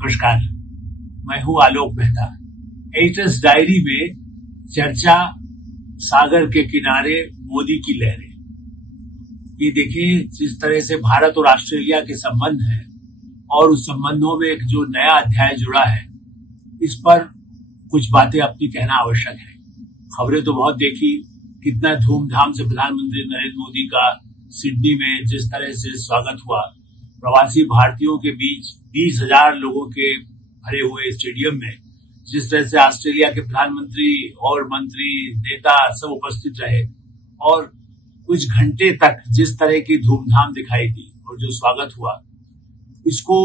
नमस्कार, मैं हूं आलोक मेहता। एडिटर्स डायरी में चर्चा सागर के किनारे मोदी की लहरें। ये देखें जिस तरह से भारत और ऑस्ट्रेलिया के संबंध हैं और उस संबंधों में एक जो नया अध्याय जुड़ा है, इस पर कुछ बातें अपनी कहना आवश्यक है। खबरें तो बहुत देखी, कितना धूमधाम से प्रधानमंत्री नरेंद्र मोदी का सिडनी में जिस तरह से स्वागत हुआ, प्रवासी भारतीयों के बीच 20,000 लोगों के भरे हुए स्टेडियम में जिस तरह से ऑस्ट्रेलिया के प्रधानमंत्री और मंत्री नेता सब उपस्थित रहे और कुछ घंटे तक जिस तरह की धूमधाम दिखाई दी और जो स्वागत हुआ, इसको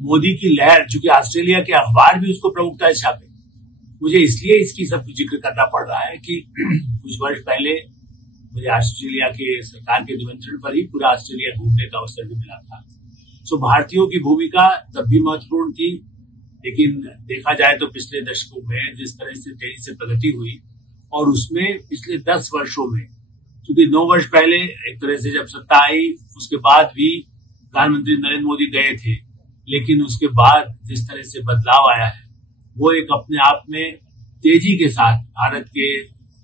मोदी की लहर, चूंकि ऑस्ट्रेलिया के अखबार भी उसको प्रमुखता से छापे, मुझे इसलिए इसकी सब जिक्र करना पड़ रहा है कि कुछ वर्ष पहले मुझे ऑस्ट्रेलिया के सरकार के निमंत्रण पर ही पूरा ऑस्ट्रेलिया घूमने का अवसर भी मिला था। तो भारतीयों की भूमिका तब भी महत्वपूर्ण थी, लेकिन देखा जाए तो पिछले दशकों में जिस तरह से तेजी से प्रगति हुई और उसमें पिछले 10 वर्षों में, क्योंकि 9 वर्ष पहले एक तरह से जब सत्ता आई, उसके बाद भी प्रधानमंत्री नरेंद्र मोदी गए थे, लेकिन उसके बाद जिस तरह से बदलाव आया है वो एक अपने आप में तेजी के साथ भारत के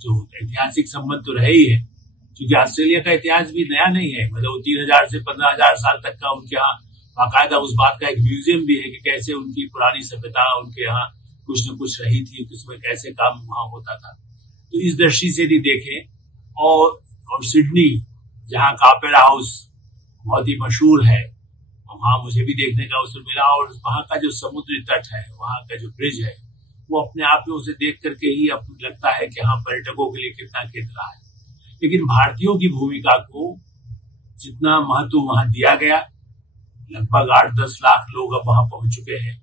जो ऐतिहासिक संबंध तो रहे ही है, क्योंकि ऑस्ट्रेलिया का इतिहास भी नया नहीं है। मतलब 3,000 से 15,000 साल तक का उनके यहाँ बाकायदा उस बात का एक म्यूजियम भी है कि कैसे उनकी पुरानी सभ्यता उनके यहाँ कुछ न कुछ रही थी, उसमें कैसे काम वहां होता था। तो इस दृष्टि से भी देखें और सिडनी, जहाँ का ओपेरा हाउस बहुत ही मशहूर है, वहां मुझे भी देखने का अवसर मिला और वहां का जो समुद्री तट है, वहां का जो ब्रिज है, वो अपने आप में उसे देख करके ही अब लगता है कि हाँ, पर्यटकों के लिए कितना केंद्र रहा है। लेकिन भारतीयों की भूमिका को जितना महत्व वहां दिया गया, लगभग 8-10 लाख लोग अब वहां पहुंच चुके हैं।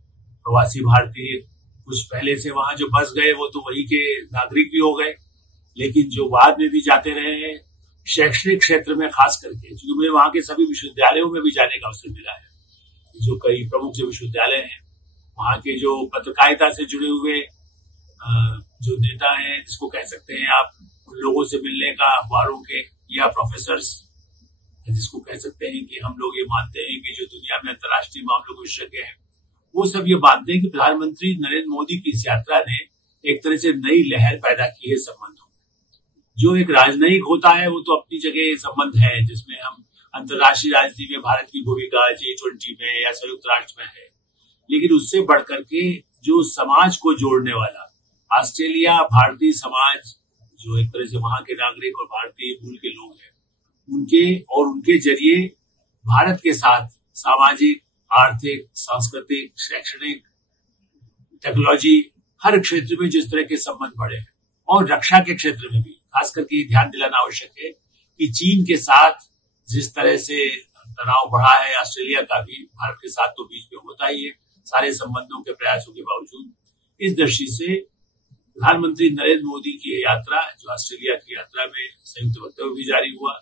प्रवासी भारतीय कुछ पहले से वहां जो बस गए वो तो वही के नागरिक भी हो गए, लेकिन जो बाद में भी जाते रहे हैं शैक्षणिक क्षेत्र में, खास करके क्योंकि मुझे वहां के सभी विश्वविद्यालयों में भी जाने का अवसर मिला है। जो कई प्रमुख जो विश्वविद्यालय हैं, वहां के जो पत्रकारिता से जुड़े हुए जो नेता हैं, जिसको कह सकते हैं आप, उन लोगों से मिलने का, अखबारों के या प्रोफेसर्स, जिसको कह सकते हैं कि हम लोग ये मानते हैं कि जो दुनिया में अंतर्राष्ट्रीय मामलों के विशेषज्ञ हैं, वो सब ये मानते हैं कि प्रधानमंत्री नरेंद्र मोदी की इस यात्रा ने एक तरह से नई लहर पैदा की है संबंधों में। जो एक राजनयिक होता है वो तो अपनी जगह संबंध है, जिसमें हम अंतर्राष्ट्रीय राजनीति में भारत की भूमिका G20 में या संयुक्त राष्ट्र में है, लेकिन उससे बढ़कर के जो समाज को जोड़ने वाला ऑस्ट्रेलिया भारतीय समाज, जो एक तरह से वहां के नागरिक और भारतीय मूल के लोग हैं, उनके जरिए भारत के साथ सामाजिक, आर्थिक, सांस्कृतिक, शैक्षणिक, टेक्नोलॉजी, हर क्षेत्र में जिस तरह के संबंध बढ़े हैं और रक्षा के क्षेत्र में भी खास करके ये ध्यान दिलाना आवश्यक है कि चीन के साथ जिस तरह से तनाव बढ़ा है, ऑस्ट्रेलिया का भी भारत के साथ तो बीच में होता ही है, सारे संबंधों के प्रयासों के बावजूद। इस दृष्टि से प्रधानमंत्री नरेंद्र मोदी की यात्रा, जो ऑस्ट्रेलिया की यात्रा में संयुक्त वक्तव्य भी जारी हुआ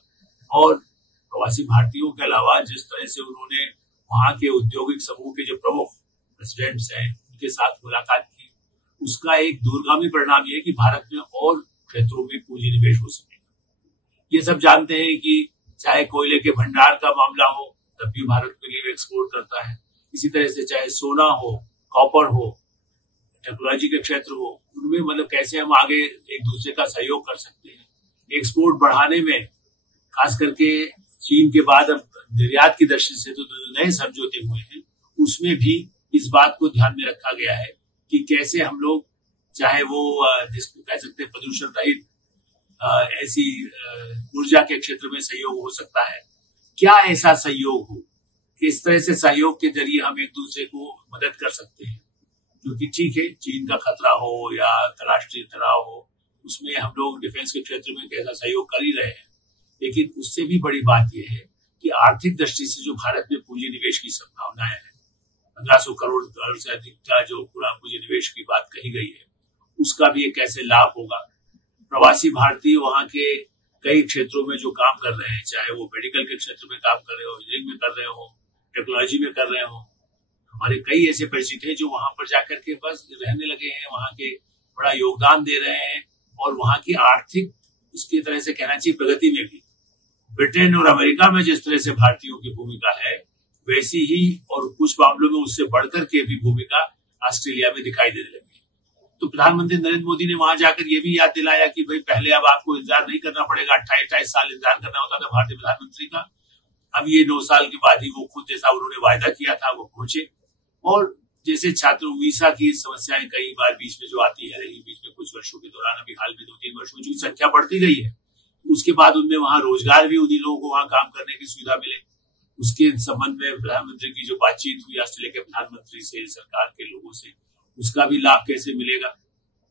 और प्रवासी भारतीयों के अलावा जिस तरह से उन्होंने वहां के औद्योगिक समूह के जो प्रमुख प्रेसिडेंट्स हैं उनके साथ मुलाकात की, उसका एक दूरगामी परिणाम यह है कि भारत में और क्षेत्रों में पूंजी निवेश हो सकेगा। ये सब जानते हैं कि चाहे कोयले के भंडार का मामला हो, तब भी भारत के लिए एक्सपोर्ट करता है। इसी तरह से चाहे सोना हो, कॉपर हो, टेक्नोलॉजी के क्षेत्र हो, उनमें मतलब कैसे हम आगे एक दूसरे का सहयोग कर सकते हैं। एक्सपोर्ट बढ़ाने में खास करके चीन के बाद अब निर्यात की दृष्टि से तो नए समझौते हुए हैं, उसमें भी इस बात को ध्यान में रखा गया है कि कैसे हम लोग, चाहे वो जिसको कह सकते हैं प्रदूषण रहित ऐसी ऊर्जा के क्षेत्र में सहयोग हो सकता है, क्या ऐसा सहयोग हो कि इस तरह से सहयोग के जरिए हम एक दूसरे को मदद कर सकते हैं। क्योंकि ठीक है, चीन का खतरा हो या अंतर्राष्ट्रीय तनाव हो, उसमें हम लोग डिफेंस के क्षेत्र में कैसा सहयोग कर ही रहे हैं, लेकिन उससे भी बड़ी बात यह है कि आर्थिक दृष्टि से जो भारत में पूंजी निवेश की संभावनाएं हैं, 1500 करोड़ डॉलर से अधिक का जो पूरा पूंजी निवेश की बात कही गई है, उसका भी एक कैसे लाभ होगा। प्रवासी भारतीय वहां के कई क्षेत्रों में जो काम कर रहे हैं, चाहे वो मेडिकल के क्षेत्र में काम कर रहे हो, इंजीनियरिंग में कर रहे हो, टेक्नोलॉजी में कर रहे हो, हमारे कई ऐसे परिचित हैं जो वहां पर जाकर के बस रहने लगे हैं, वहां के बड़ा योगदान दे रहे हैं और वहां की आर्थिक, उसकी तरह से कहना चाहिए प्रगति में भी ब्रिटेन और अमेरिका में जिस तरह से भारतीयों की भूमिका है, वैसी ही और कुछ मामलों में उससे बढ़कर के भी भूमिका ऑस्ट्रेलिया में दिखाई देने लगी। तो प्रधानमंत्री नरेंद्र मोदी ने वहां जाकर ये भी याद दिलाया कि भाई पहले अब आपको इंतजार नहीं करना पड़ेगा, 28 साल इंतजार करना होता था भारतीय प्रधानमंत्री का, अब ये 9 साल के बाद ही वो खुद जैसा उन्होंने वायदा किया था वो पहुंचे। और जैसे छात्रों वीसा की समस्याएं कई बार बीच में जो आती है रही, बीच में कुछ वर्षों के दौरान, अभी हाल में 2-3 वर्षों में संख्या बढ़ती गई है, उसके बाद उनमें वहां रोजगार भी उन्हीं लोगों को वहां काम करने की सुविधा मिले, उसके संबंध में प्रधानमंत्री की जो बातचीत हुई ऑस्ट्रेलिया के प्रधानमंत्री से, सरकार के लोगों से, उसका भी लाभ कैसे मिलेगा।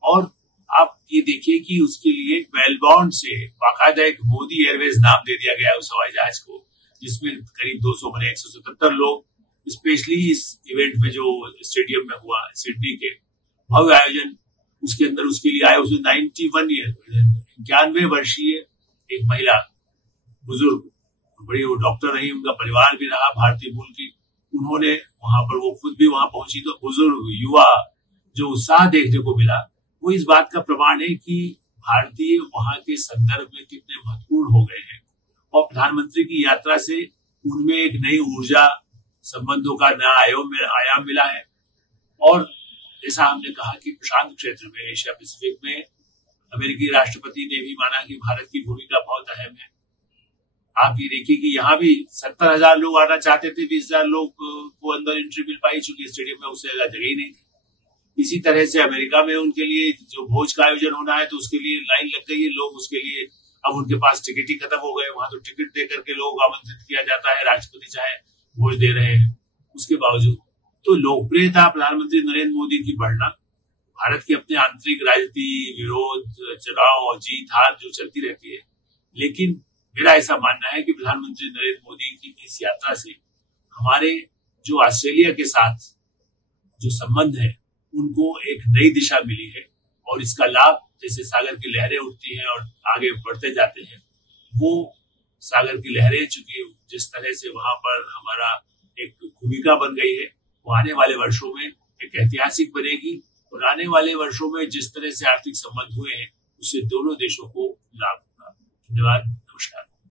और आप ये देखिए कि उसके लिए मेलबोर्न से बाकायदा एक मोदी एयरवेज नाम दे दिया गया उस हवाई जहाज को, जिसमें करीब 200 बने 177 लोग, स्पेशली इस इवेंट में जो स्टेडियम में हुआ सिडनी के भव्य आयोजन, उसके अंदर उसके लिए आए। उसमें 91 वर्षीय एक महिला बुजुर्ग, बड़ी वो डॉक्टर रही, उनका परिवार भी रहा भारतीय मूल की, उन्होंने वहां पर, वो खुद भी वहां पहुंची, तो बुजुर्ग युवा जो उत्साह देखने को मिला वो इस बात का प्रमाण है कि भारतीय वहां के संदर्भ में कितने महत्वपूर्ण हो गए हैं। और प्रधानमंत्री की यात्रा से उनमें एक नई ऊर्जा, संबंधों का नया आयाम मिला है। और जैसा हमने कहा कि प्रशांत क्षेत्र में, एशिया पैसिफिक में अमेरिकी राष्ट्रपति ने भी माना कि भारत की भूमिका बहुत अहम है। आप ये देखिए कि यहाँ भी 70,000 लोग आना चाहते थे, 20,000 लोग को अंदर एंट्री मिल पाई, चूंकि स्टेडियम में उससे ज्यादा जगह ही नहीं थी। इसी तरह से अमेरिका में उनके लिए जो भोज का आयोजन होना है, तो उसके लिए लाइन लग गई है, लोग उसके लिए, अब उनके पास टिकट ही खत्म हो गए, वहां तो टिकट दे करके लोग आमंत्रित किया जाता है, राष्ट्रपति चाहे भोज दे रहे हैं उसके बावजूद। तो लोकप्रियता प्रधानमंत्री नरेंद्र मोदी की बढ़ना, भारत की अपने आंतरिक राजनीति, विरोध, चुनाव और जीत हार जो चलती रहती है, लेकिन मेरा ऐसा मानना है कि प्रधानमंत्री नरेंद्र मोदी की इस यात्रा से हमारे जो ऑस्ट्रेलिया के साथ जो संबंध है उनको एक नई दिशा मिली है। और इसका लाभ, जैसे सागर की लहरें उठती हैं और आगे बढ़ते जाते हैं, वो सागर की लहरें चूंकि जिस तरह से वहां पर हमारा एक भूमिका बन गई है, वो आने वाले वर्षों में एक ऐतिहासिक बनेगी। और आने वाले वर्षों में जिस तरह से आर्थिक संबंध हुए हैं, उससे दोनों देशों को लाभ होगा। धन्यवाद।